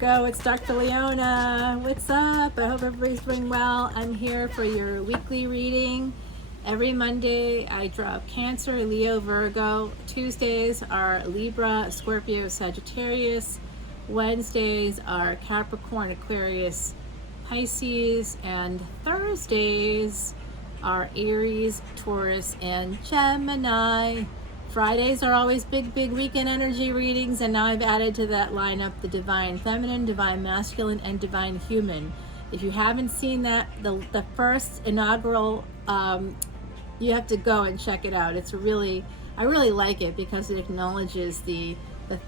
Virgo, it's Dr. Leona. What's up? I hope everybody's doing well. I'm here for your weekly reading. Every Monday I drop Cancer, Leo, Virgo. Tuesdays are Libra, Scorpio, Sagittarius. Wednesdays are Capricorn, Aquarius, Pisces. And Thursdays are Aries, Taurus, and Gemini. Fridays are always big weekend energy readings, and now I've added to that lineup the Divine Feminine, Divine Masculine, and Divine Human. If you haven't seen that, the first inaugural, you have to go and check it out. I really like it because it acknowledges the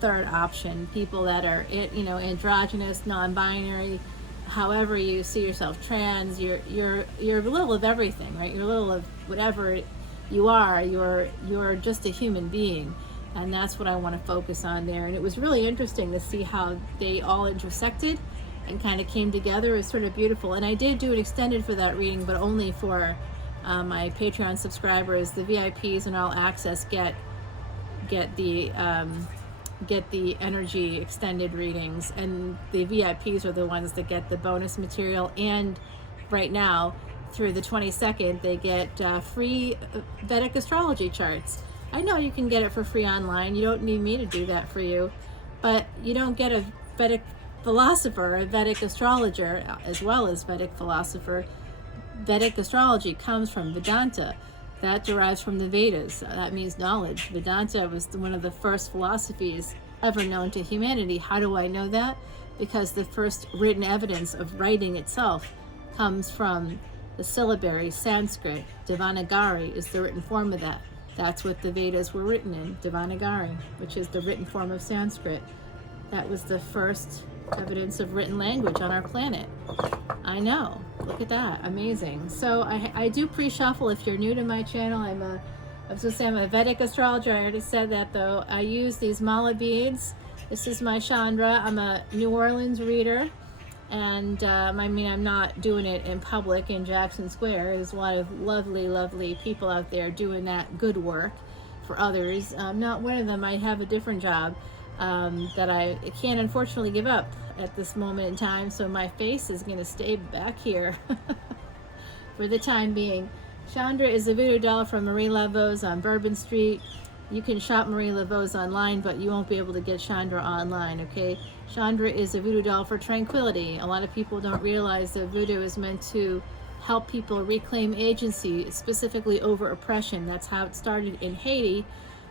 third option, people that are, androgynous, non-binary, however you see yourself, trans. You're a little of everything, right? You're a little of whatever you are. You're just a human being, and that's what I want to focus on there. And it was really interesting to see how they all intersected and kind of came together. It was sort of beautiful. And I did do it extended for that reading, but only for my Patreon subscribers. The VIPs and all access get the energy extended readings, and the VIPs are the ones that get the bonus material. And right now, through the 22nd, they get free Vedic astrology charts. I know you can get it for free online. You don't need me to do that for you, but you don't get a Vedic philosopher, a Vedic astrologer, as well as Vedic philosopher. Vedic astrology comes from Vedanta. That derives from the Vedas. That means knowledge. Vedanta was one of the first philosophies ever known to humanity. How do I know that? Because the first written evidence of writing itself comes from the syllabary Sanskrit. Devanagari is the written form of that. That's what the Vedas were written in, Devanagari, which is the written form of Sanskrit. That was the first evidence of written language on our planet. I know. Look at that. Amazing. So I do pre-shuffle if you're new to my channel. I'm a Vedic astrologer. I already said that, though. I use these mala beads. This is my Chandra. I'm a New Orleans reader. And I'm not doing it in public in Jackson Square. There's a lot of lovely people out there doing that good work for others. I'm not one of them. I have a different job that I can't unfortunately give up at this moment in time. So my face is going to stay back here for the time being. Chandra is a voodoo doll from Marie Laveau's on Bourbon Street. You can shop Marie Laveau's online, but you won't be able to get Chandra online, okay? Chandra is a voodoo doll for tranquility. A lot of people don't realize that voodoo is meant to help people reclaim agency, specifically over oppression. That's how it started in Haiti,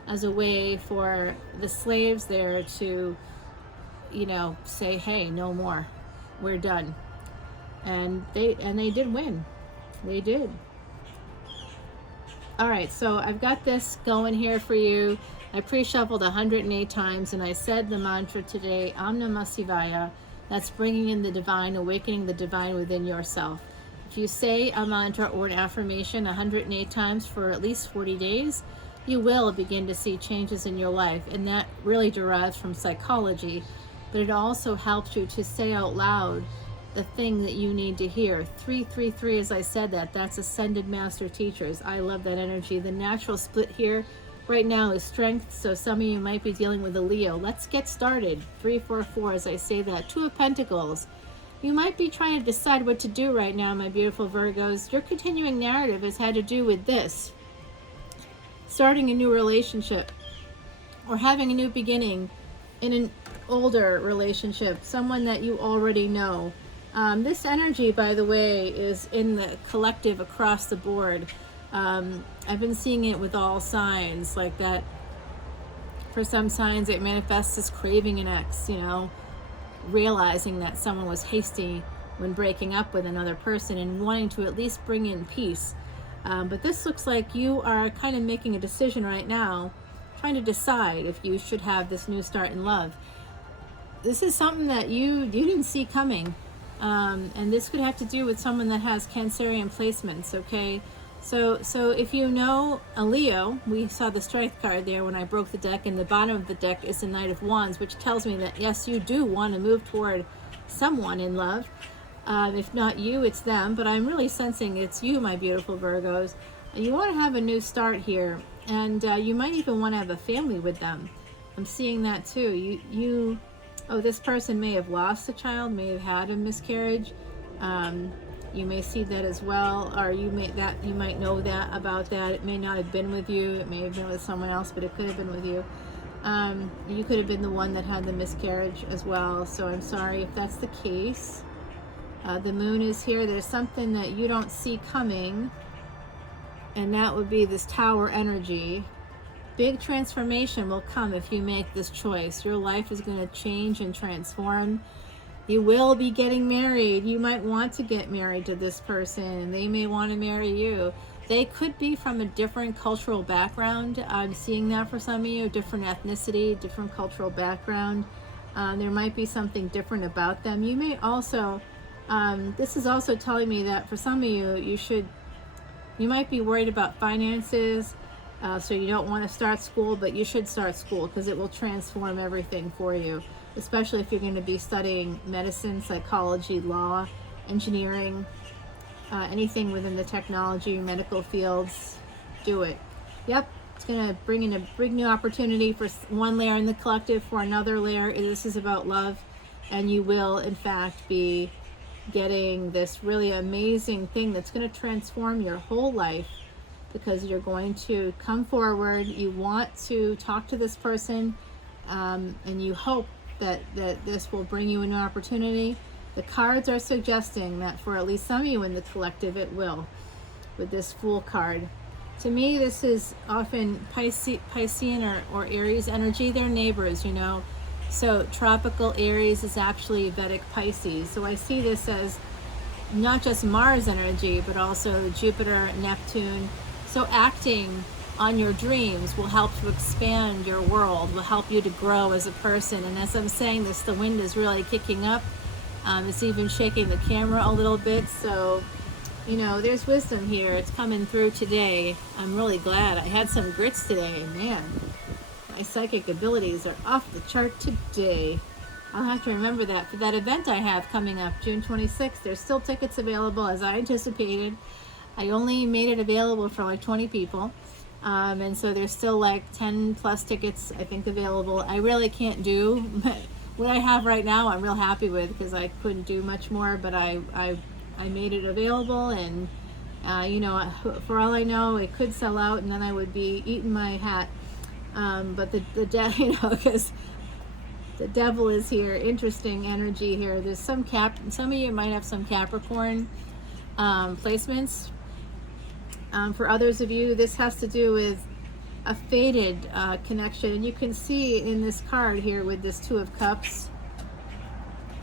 as a way for the slaves there to, say, hey, no more. We're done. And they did win. They did. All right, so I've got this going here for you. I pre-shuffled 108 times, and I said the mantra today, Om Namah Shivaya. That's bringing in the divine, awakening the divine within yourself. If you say a mantra or an affirmation 108 times for at least 40 days, you will begin to see changes in your life, and that really derives from psychology, but it also helps you to say out loud the thing that you need to hear. 333, as I said that's ascended master teachers. I love that energy. The natural split here right now is strength, so some of you might be dealing with a Leo. Let's get started. 344, as I say that. Two of Pentacles. You might be trying to decide what to do right now, my beautiful Virgos. Your continuing narrative has had to do with this. Starting a new relationship, or having a new beginning in an older relationship, someone that you already know. This energy, by the way, is in the collective across the board. I've been seeing it with all signs like that. For some signs, it manifests as craving an ex, realizing that someone was hasty when breaking up with another person and wanting to at least bring in peace. But this looks like you are kind of making a decision right now, trying to decide if you should have this new start in love. This is something that you didn't see coming. And this could have to do with someone that has Cancerian placements, okay? So if you know a Leo, we saw the Strength card there when I broke the deck, and the bottom of the deck is the Knight of Wands, which tells me that, yes, you do want to move toward someone in love. If not you, it's them, but I'm really sensing it's you, my beautiful Virgos. You want to have a new start here, and you might even want to have a family with them. I'm seeing that too. Oh, this person may have lost a child, may have had a miscarriage. You may see that as well, or you might know that about that. It may not have been with you. It may have been with someone else, but it could have been with you. You could have been the one that had the miscarriage as well. So I'm sorry if that's the case. The moon is here. There's something that you don't see coming, and that would be this tower energy. Big transformation will come if you make this choice. Your life is going to change and transform. You will be getting married. You might want to get married to this person. They may want to marry you. They could be from a different cultural background. I'm seeing that for some of you, different ethnicity, different cultural background. There might be something different about them. You may also, this is also telling me that for some of you, you might be worried about finances, so you don't want to start school, but you should start school because it will transform everything for you, especially if you're going to be studying medicine, psychology, law, engineering, anything within the technology, medical fields. Do it. Yep, it's going to bring new opportunity for one layer in the collective, for another layer. This is about love, and you will, in fact, be getting this really amazing thing that's going to transform your whole life, because you're going to come forward. You want to talk to this person, and you hope that this will bring you a new opportunity. The cards are suggesting that for at least some of you in the collective, it will, with this Fool card. To me, this is often Piscean or Aries energy. They're neighbors, you know. So tropical Aries is actually Vedic Pisces. So I see this as not just Mars energy, but also Jupiter, Neptune. So acting on your dreams will help to expand your world, will help you to grow as a person. And as I'm saying this, the wind is really kicking up. It's even shaking the camera a little bit. So, you know, there's wisdom here. It's coming through today. I'm really glad. I had some grits today. Man, my psychic abilities are off the chart today. I'll have to remember that for that event I have coming up, June 26th. There's still tickets available as I anticipated. I only made it available for like 20 people. And so there's still like 10 plus tickets, I think, available. I really can't do what I have right now. I'm real happy with, because I couldn't do much more, but I made it available, and you know, for all I know, it could sell out, and then I would be eating my hat. But the you know, because the devil is here. Interesting energy here. There's some of you might have some Capricorn placements. For others of you, this has to do with a fated connection, and you can see in this card here with this Two of Cups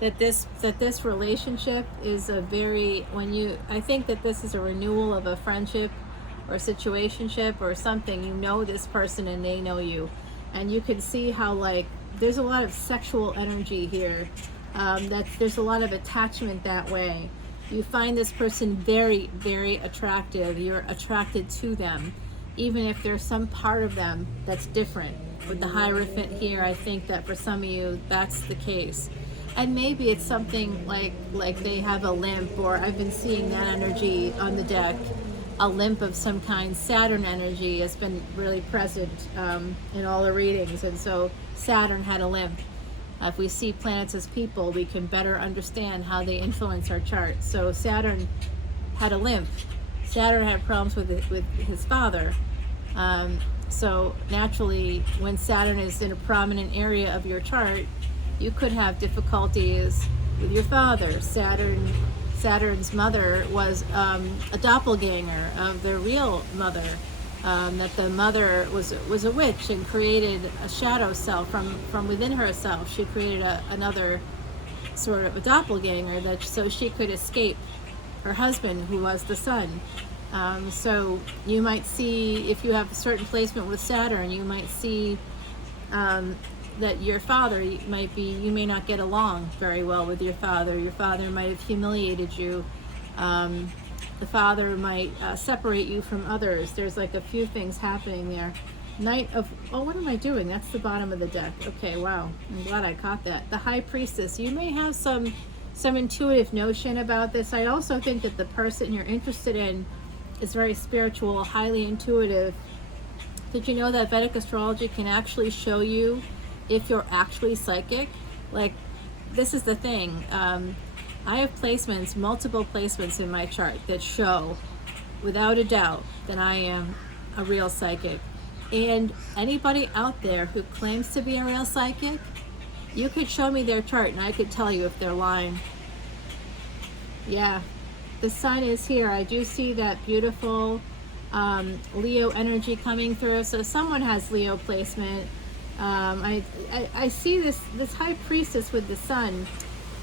that this relationship is a very, I think that this is a renewal of a friendship or a situationship or something. You know this person and they know you, and you can see how, like, there's a lot of sexual energy here. There's a lot of attachment that way. You find this person very, very attractive. You're attracted to them, even if there's some part of them that's different. With the Hierophant here, I think that for some of you, that's the case. And maybe it's something like they have a limp, or I've been seeing that energy on the deck, a limp of some kind. Saturn energy has been really present in all the readings, and so Saturn had a limp. If we see planets as people, we can better understand how they influence our chart. So Saturn had a limp. Saturn had problems with his father. So naturally, when Saturn is in a prominent area of your chart, you could have difficulties with your father. Saturn's mother was a doppelganger of the real mother. That the mother was a witch and created a shadow self from within herself. She created another sort of a doppelganger, so she could escape her husband, who was the sun. So you might see, if you have a certain placement with Saturn, you might see that your father you may not get along very well with your father. Your father might have humiliated you. The father might separate you from others. There's like a few things happening there. What am I doing? That's the bottom of the deck. Okay, wow. I'm glad I caught that. The High Priestess. You may have some intuitive notion about this. I also think that the person you're interested in is very spiritual, highly intuitive. Did you know that Vedic astrology can actually show you if you're actually psychic? Like, this is the thing. I have placements, multiple placements in my chart that show, without a doubt, that I am a real psychic. And anybody out there who claims to be a real psychic, you could show me their chart and I could tell you if they're lying. Yeah, the sun is here. I do see that beautiful Leo energy coming through. So someone has Leo placement. I see this high priestess with the sun.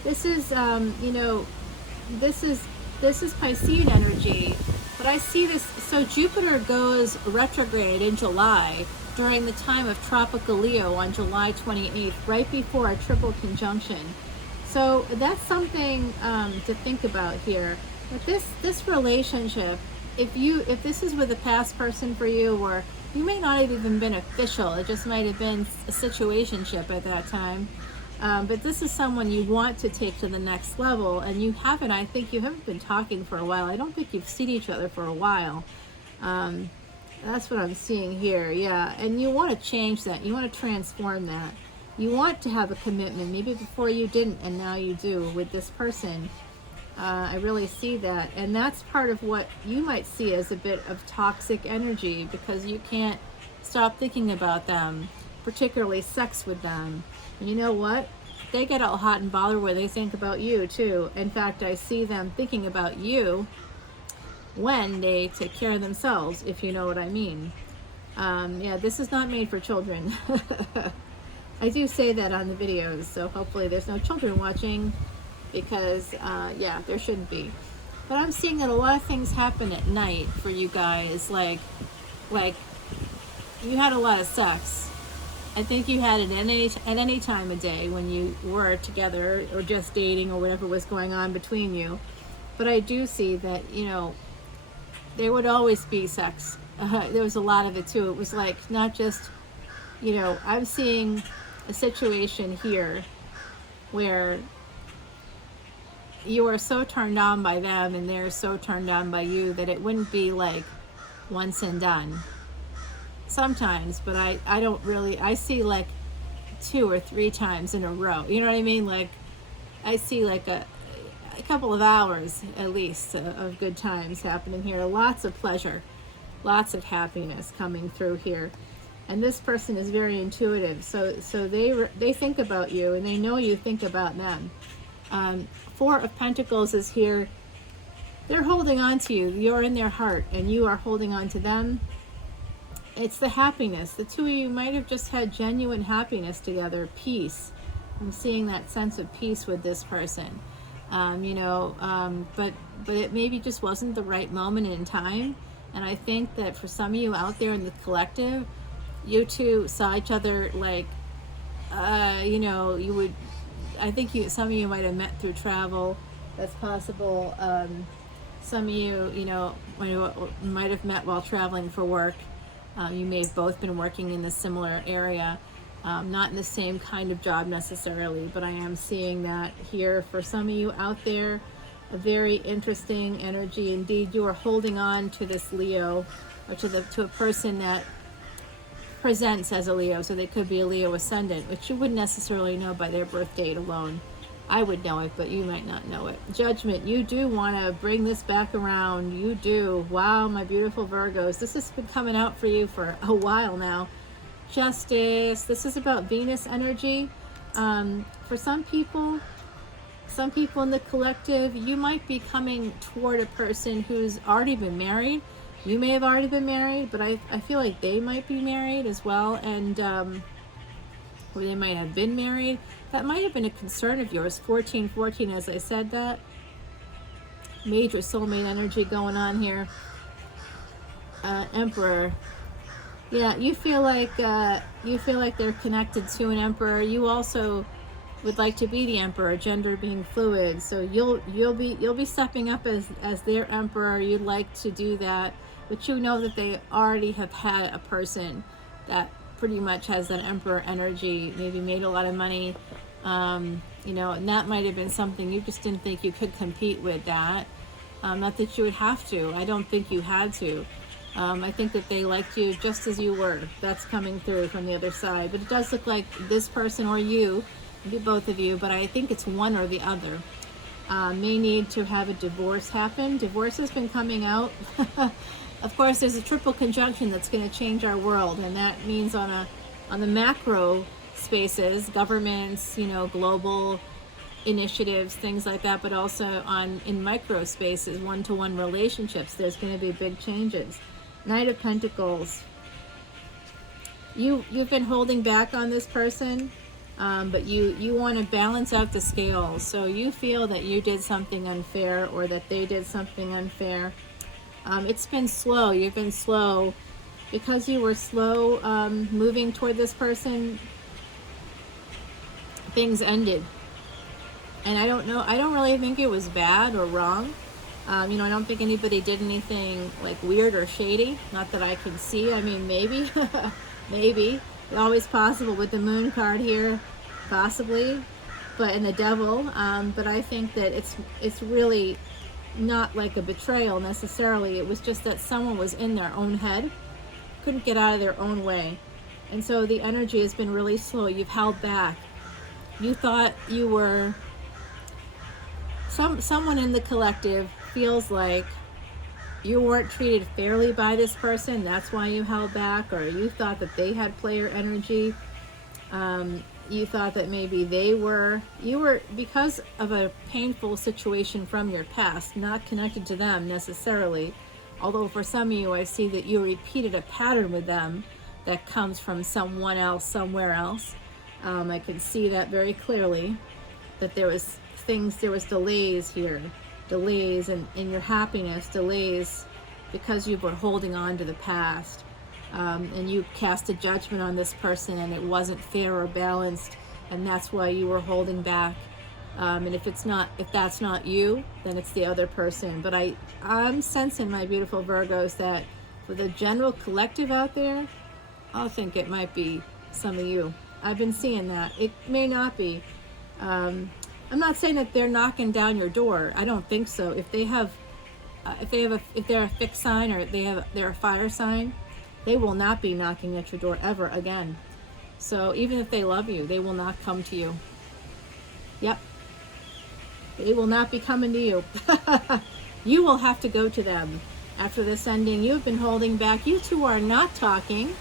This is this is Piscean energy, but I see this. So Jupiter goes retrograde in July during the time of tropical Leo on July 28th, right before a triple conjunction. So that's something to think about here. But this relationship, if this is with a past person for you, or you may not have even been official, it just might have been a situationship at that time. But this is someone you want to take to the next level, and you haven't. I think you haven't been talking for a while. I don't think you've seen each other for a while. That's what I'm seeing here. Yeah, and you want to change that. You want to transform that. You want to have a commitment. Maybe before you didn't, and now you do with this person. I really see that, and that's part of what you might see as a bit of toxic energy, because you can't stop thinking about them, particularly sex with them. And you know what? They get all hot and bothered where they think about you too. In fact, I see them thinking about you when they take care of themselves, if you know what I mean. Yeah, this is not made for children. I do say that on the videos, so hopefully there's no children watching, because yeah, there shouldn't be. But I'm seeing that a lot of things happen at night for you guys, like you had a lot of sex. I think you had it at any time of day when you were together or just dating or whatever was going on between you. But I do see that, there would always be sex. There was a lot of it too. It was like not just, I'm seeing a situation here where you are so turned on by them and they're so turned on by you that it wouldn't be like once and done. Sometimes, but I don't really, I see like 2 or 3 times in a row. You know what I mean? Like, I see like a couple of hours at least of good times happening here. Lots of pleasure, lots of happiness coming through here. And this person is very intuitive, so they think about you, and they know you think about them. 4 of Pentacles is here. They're holding on to you. You're in their heart, and you are holding on to them. It's the happiness. The two of you might have just had genuine happiness together, peace. I'm seeing that sense of peace with this person. But it maybe just wasn't the right moment in time. And I think that for some of you out there in the collective, you two saw each other like, you would, I think some of you might have met through travel. That's possible. Some of you, might have met while traveling for work. You may have both been working in a similar area, not in the same kind of job necessarily, but I am seeing that here for some of you out there. A very interesting energy indeed. You are holding on to this Leo, or to a person that presents as a Leo, so they could be a Leo ascendant, which you wouldn't necessarily know by their birth date alone. I would know it, but you might not know it. Judgment, you do want to bring this back around. You do. Wow, my beautiful Virgos. This has been coming out for you for a while now. Justice. This is about Venus energy. For some people in the collective, you might be coming toward a person who's already been married. You may have already been married, but I feel like they might be married as well, and or they might have been married. That might have been a concern of yours. 1414, as I said that. Major soulmate energy going on here. Emperor. Yeah, you feel like they're connected to an emperor. You also would like to be the emperor, gender being fluid. So you'll be stepping up as their emperor. You'd like to do that, but you know that they already have had a person that pretty much has that emperor energy, maybe made a lot of money, and that might have been something you just didn't think you could compete with that. Not that you would have to. I don't think you had to. I think that they liked you just as you were. That's coming through from the other side. But it does look like this person or you be both of you, but I think it's one or the other. May need to have a divorce happen. Divorce has been coming out. Of course, there's a triple conjunction that's going to change our world, and that means on the macro spaces, governments, global initiatives, things like that, but also in micro spaces, one-to-one relationships, there's going to be big changes. Knight of Pentacles. You've been holding back on this person, but you want to balance out the scales. So you feel that you did something unfair, or that they did something unfair. It's been slow. You've been slow because you were slow moving toward this person. Things ended. And I don't know, I don't really think it was bad or wrong. I don't think anybody did anything like weird or shady. Not that I can see. I mean, maybe, maybe. It's always possible with the moon card here, possibly. But in the devil. But I think that it's really not like a betrayal necessarily. It was just that someone was in their own head, couldn't get out of their own way. And so the energy has been really slow. You've held back. You thought you were... Someone in the collective feels like you weren't treated fairly by this person, that's why you held back, or you thought that they had player energy. You thought that maybe you were, because of a painful situation from your past, not connected to them necessarily, although for some of you I see that you repeated a pattern with them that comes from someone else, somewhere else. I can see that very clearly, that there was delays here, delays in your happiness, delays because you were holding on to the past, and you cast a judgment on this person and it wasn't fair or balanced, and that's why you were holding back. And if that's not you, then it's the other person. But I'm sensing, my beautiful Virgos, that for the general collective out there, I think it might be some of you. I've been seeing that. It may not be. I'm not saying that they're knocking down your door. I don't think so. If they're a fixed sign, or they're a fire sign, they will not be knocking at your door ever again. So even if they love you, they will not come to you. Yep. They will not be coming to you. You will have to go to them after this ending. You've been holding back. You two are not talking.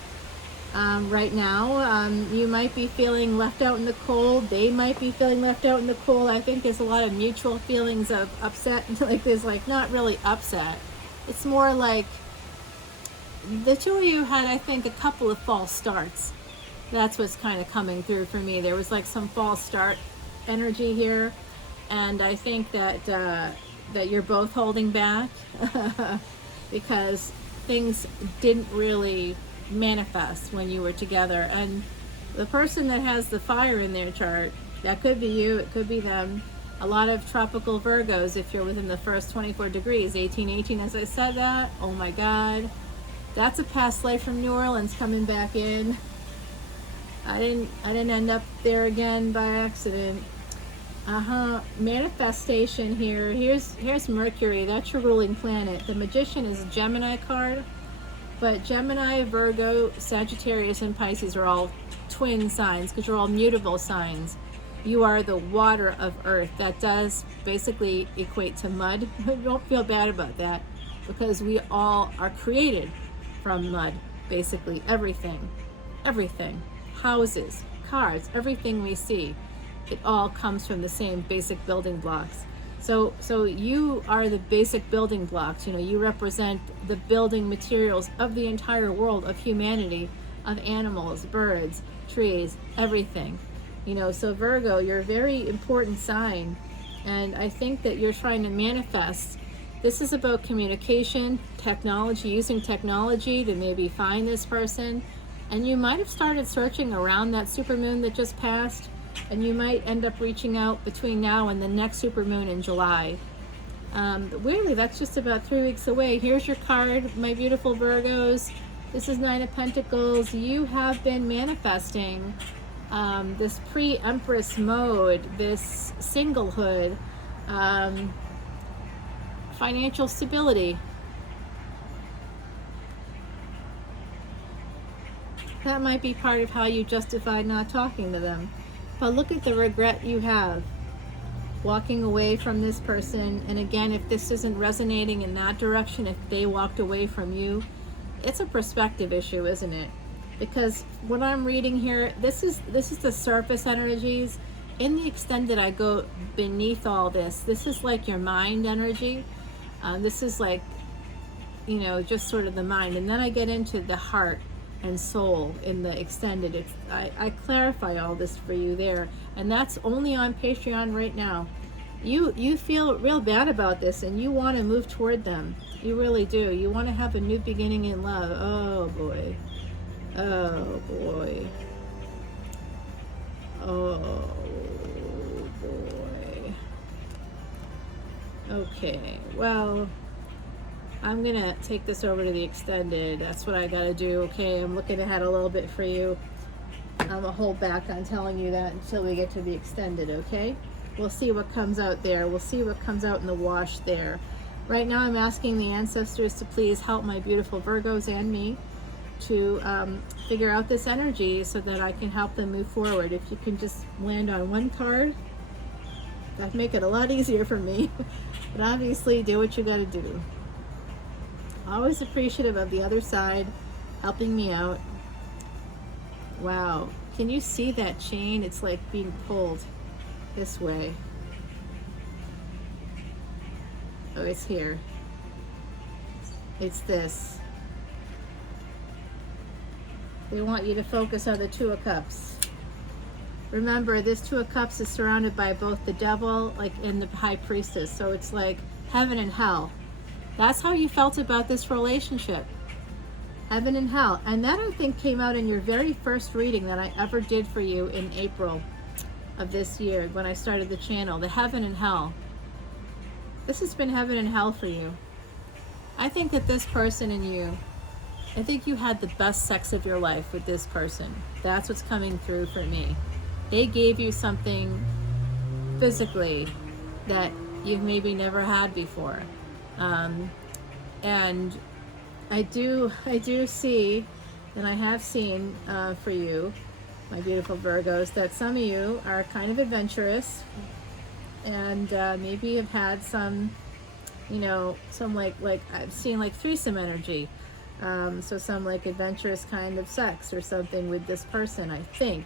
Right now, you might be feeling left out in the cold. They might be feeling left out in the cold. I think there's a lot of mutual feelings of upset. Like there's not really upset. It's more like the two of you had, I think, a couple of false starts. That's what's kind of coming through for me. There was like some false start energy here, and I think that that you're both holding back because things didn't really manifest when you were together. And the person that has the fire in their chart, that could be you, it could be them. A lot of tropical Virgos, if you're within the first 24 degrees, 1818, as I said that, oh my God, that's a past life from New Orleans coming back in. I didn't end up there again by accident. Manifestation here. Here's Mercury. That's your ruling planet. The Magician is a Gemini card. But Gemini, Virgo, Sagittarius, and Pisces are all twin signs because you're all mutable signs. You are the water of Earth. That does basically equate to mud. Don't feel bad about that because we all are created from mud. Basically everything. Everything. Houses, cars, everything we see. It all comes from the same basic building blocks. So you are the basic building blocks. You represent the building materials of the entire world, of humanity, of animals, birds, trees, everything. So Virgo, you're a very important sign, and I think that you're trying to manifest. This is about communication, technology, using technology to maybe find this person, and you might have started searching around that supermoon that just passed. And you might end up reaching out between now and the next supermoon in July. Weirdly, that's just about 3 weeks away. Here's your card, my beautiful Virgos. This is Nine of Pentacles. You have been manifesting this pre-Empress mode, this singlehood, financial stability. That might be part of how you justified not talking to them. but look at the regret you have walking away from this person. And again, if this isn't resonating in that direction, if they walked away from you, it's a perspective issue, isn't it? Because what I'm reading here, this is the surface energies. In the extended, I go beneath all this. This is like your mind energy. This is like, you know, just sort of the mind. And then I get into the heart and soul in the extended. I clarify all this for you there. And that's only on Patreon right now. You feel real bad about this and you want to move toward them. You really do. You want to have a new beginning in love. Oh boy. Oh boy. Oh boy. Okay, well, I'm gonna take this over to the extended. That's what I gotta do. Okay, I'm looking ahead a little bit for you. I'm gonna hold back on telling you that until we get to the extended, okay? We'll see what comes out there. We'll see what comes out in the wash there. Right now I'm asking the ancestors to please help my beautiful Virgos and me to figure out this energy so that I can help them move forward. If you can just land on one card, that'd make it a lot easier for me. But obviously, do what you gotta do. Always appreciative of the other side helping me out. Wow, can you see that chain? It's like being pulled this way. Oh, it's here. It's this. They want you to focus on the Two of Cups. Remember, this Two of Cups is surrounded by both the devil, like, and the High Priestess. So it's like heaven and hell. That's how you felt about this relationship. Heaven and hell. And that, I think, came out in your very first reading that I ever did for you in April of this year when I started the channel. The heaven and hell. This has been heaven and hell for you. I think that this person and you, I think you had the best sex of your life with this person. That's what's coming through for me. They gave you something physically that you've maybe never had before. And I do see, and I have seen for you, my beautiful Virgos, that some of you are kind of adventurous and maybe have had some, you know, some like I've seen like threesome energy. So some like adventurous kind of sex or something with this person, I think.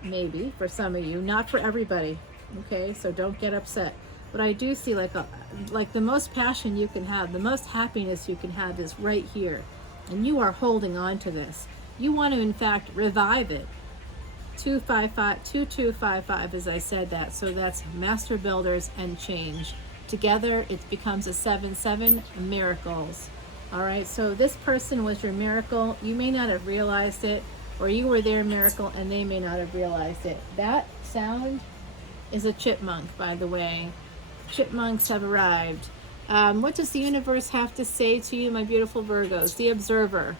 Maybe for some of you, not for everybody. Okay, so don't get upset. But I do see like the most passion you can have, the most happiness you can have is right here. And you are holding on to this. You want to, in fact, revive it. 2255, as I said that. So that's Master Builders and Change. Together, it becomes a 7-7, miracles. All right, so this person was your miracle. You may not have realized it, or you were their miracle and they may not have realized it. That sound is a chipmunk, by the way. Chipmunks have arrived. What does the universe have to say to you, my beautiful Virgos? The Observer.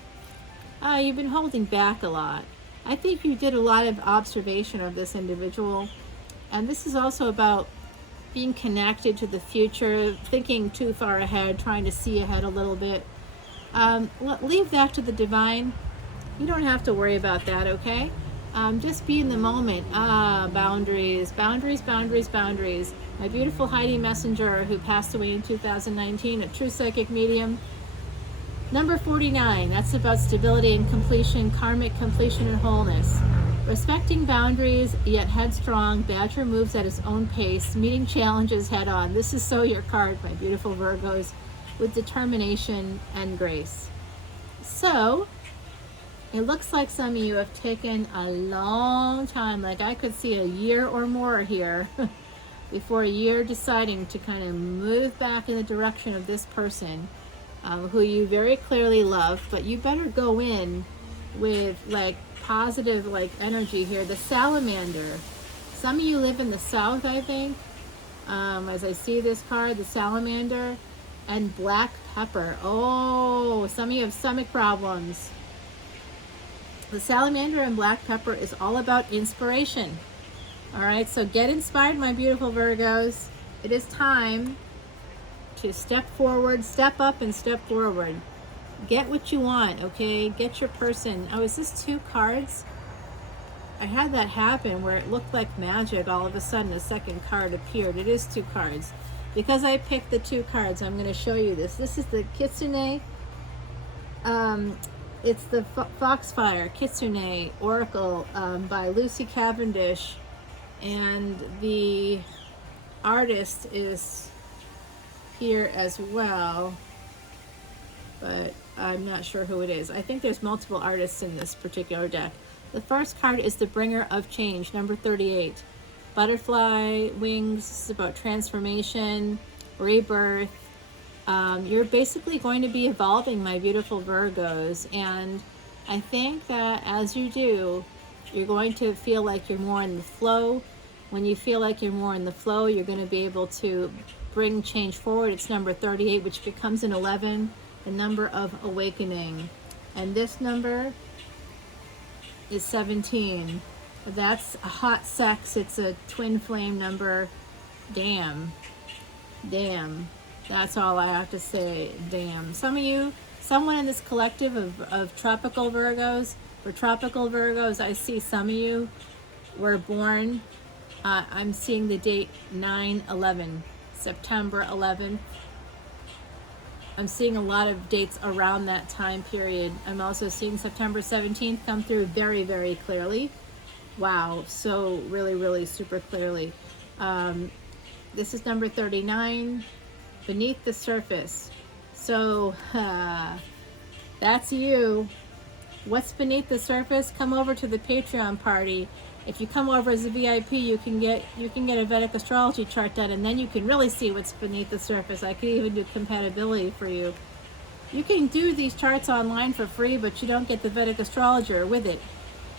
You've been holding back a lot. I think you did a lot of observation of this individual. And this is also about being connected to the future, thinking too far ahead, trying to see ahead a little bit. Leave that to the divine. You don't have to worry about that, okay? Just be in the moment. Boundaries, boundaries, boundaries, boundaries. My beautiful Heidi Messenger, who passed away in 2019, a true psychic medium. Number 49, that's about stability and completion, karmic completion and wholeness. Respecting boundaries, yet headstrong, Badger moves at his own pace, meeting challenges head on. This is so your card, my beautiful Virgos, with determination and grace. So, it looks like some of you have taken a long time, like I could see a year or more here, before you're deciding to kind of move back in the direction of this person who you very clearly love, but you better go in with like positive like energy here. The Salamander. Some of you live in the south, I think. As I see this card, the Salamander and Black Pepper. Oh, some of you have stomach problems. The Salamander and Black Pepper is all about inspiration. All right, so get inspired, my beautiful Virgos. It is time to step forward, step up and step forward. Get what you want, okay? Get your person. Oh, is this 2 cards? I had that happen where it looked like magic. All of a sudden, a second card appeared. It is 2 cards. Because I picked the 2 cards, I'm going to show you this. This is the Kitsune. It's the Foxfire Kitsune Oracle by Lucy Cavendish. And the artist is here as well. But I'm not sure who it is. I think there's multiple artists in this particular deck. The first card is the Bringer of Change, number 38. Butterfly wings. This is about transformation, rebirth. You're basically going to be evolving, my beautiful Virgos. And I think that as you do, you're going to feel like you're more in the flow. When you feel like you're more in the flow, you're going to be able to bring change forward. It's number 38, which becomes an 11, the number of awakening. And this number is 17. That's a hot sex. It's a twin flame number. Damn. That's all I have to say. Damn. Someone in this collective of tropical Virgos, for tropical Virgos, I see some of you were born, I'm seeing the date 9/11, September 11th. I'm seeing a lot of dates around that time period. I'm also seeing September 17th come through very, very clearly. Wow, so really, really super clearly. This is number 39, Beneath the Surface. So that's you. What's beneath the surface? Come over to the Patreon party. If you come over as a VIP, you can get a Vedic astrology chart done, and then you can really see what's beneath the surface. I could even do compatibility for you. You can do these charts online for free, but you don't get the Vedic astrologer with it.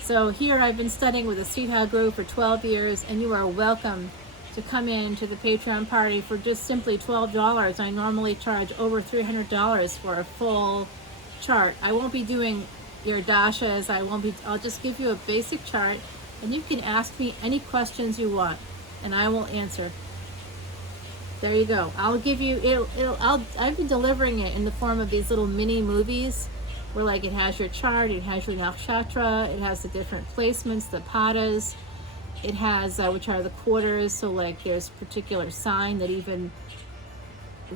So here I've been studying with a Sita Guru for 12 years, and you are welcome to come in to the Patreon party for just simply $12. I normally charge over $300 for a full chart. I won't be doing your dashas. I'll just give you a basic chart, and you can ask me any questions you want, and I will answer. There you go. I'll give you I've been delivering it in the form of these little mini movies where, like, it has your chart, it has your nakshatra, it has the different placements, the padas, it has which are the quarters. So, like, there's a particular sign that even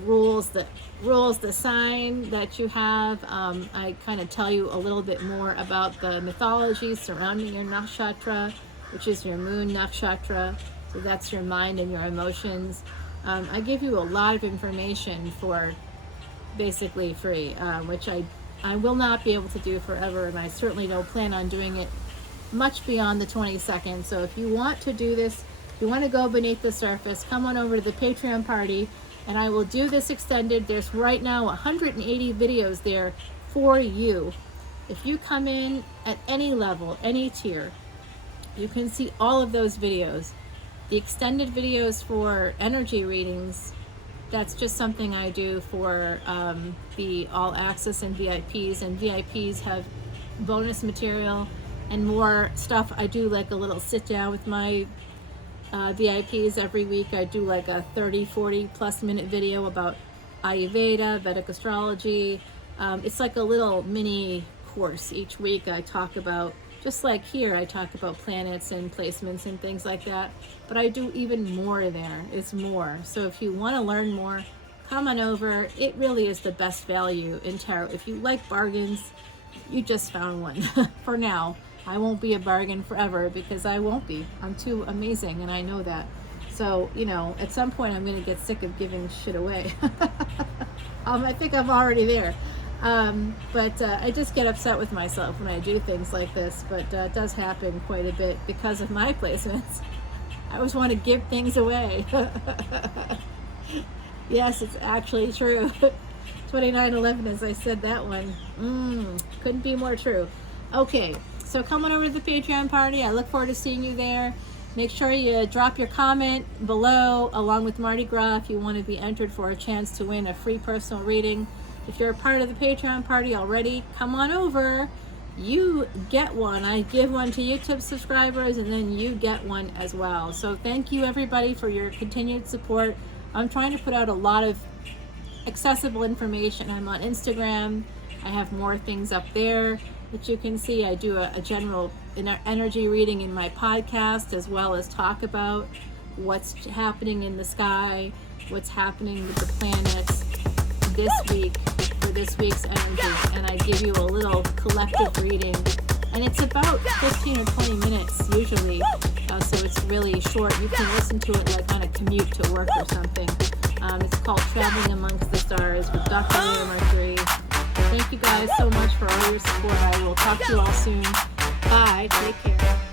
rules the sign that you have. I kind of tell you a little bit more about the mythology surrounding your nakshatra, which is your moon nakshatra. So that's your mind and your emotions. I give you a lot of information for basically free, which I will not be able to do forever, and I certainly don't plan on doing it much beyond the 22nd. So if you want to do this, if you want to go beneath the surface, come on over to the Patreon party, and I will do this extended. There's right now 180 videos there for you. If you come in at any level, any tier, you can see all of those videos. The extended videos for energy readings, that's just something I do for the all access and VIPs have bonus material and more stuff. I do like a little sit down with my VIPs every week. I do like a 30-40 plus minute video about Ayurveda, Vedic astrology. It's like a little mini course each week. I talk about, just like here, I talk about planets and placements and things like that, but I do even more there. It's more. So if you want to learn more, come on over. It really is the best value in tarot. If you like bargains, you just found one. For now. I won't be a bargain forever, because I won't be. I'm too amazing, and I know that. So, you know, at some point I'm going to get sick of giving shit away. I think I'm already there. But I just get upset with myself when I do things like this, but it does happen quite a bit because of my placements. I always want to give things away. Yes, it's actually true. 2911, as I said that one. Couldn't be more true. Okay, so come on over to the Patreon party. I look forward to seeing you there. Make sure you drop your comment below, along with Mardi Gras, if you want to be entered for a chance to win a free personal reading. If you're a part of the Patreon party already, come on over. You get one. I give one to YouTube subscribers, and then you get one as well. So thank you, everybody, for your continued support. I'm trying to put out a lot of accessible information. I'm on Instagram. I have more things up there. But you can see I do a general energy reading in my podcast, as well as talk about what's happening in the sky, what's happening with the planets this week for this week's energy. And I give you a little collective reading. And it's about 15 or 20 minutes usually, so it's really short. You can listen to it like on a commute to work or something. It's called Traveling Amongst the Stars with Dr. Mercury. Thank you guys so much for all your support. I will talk to you all soon. Bye. Take care.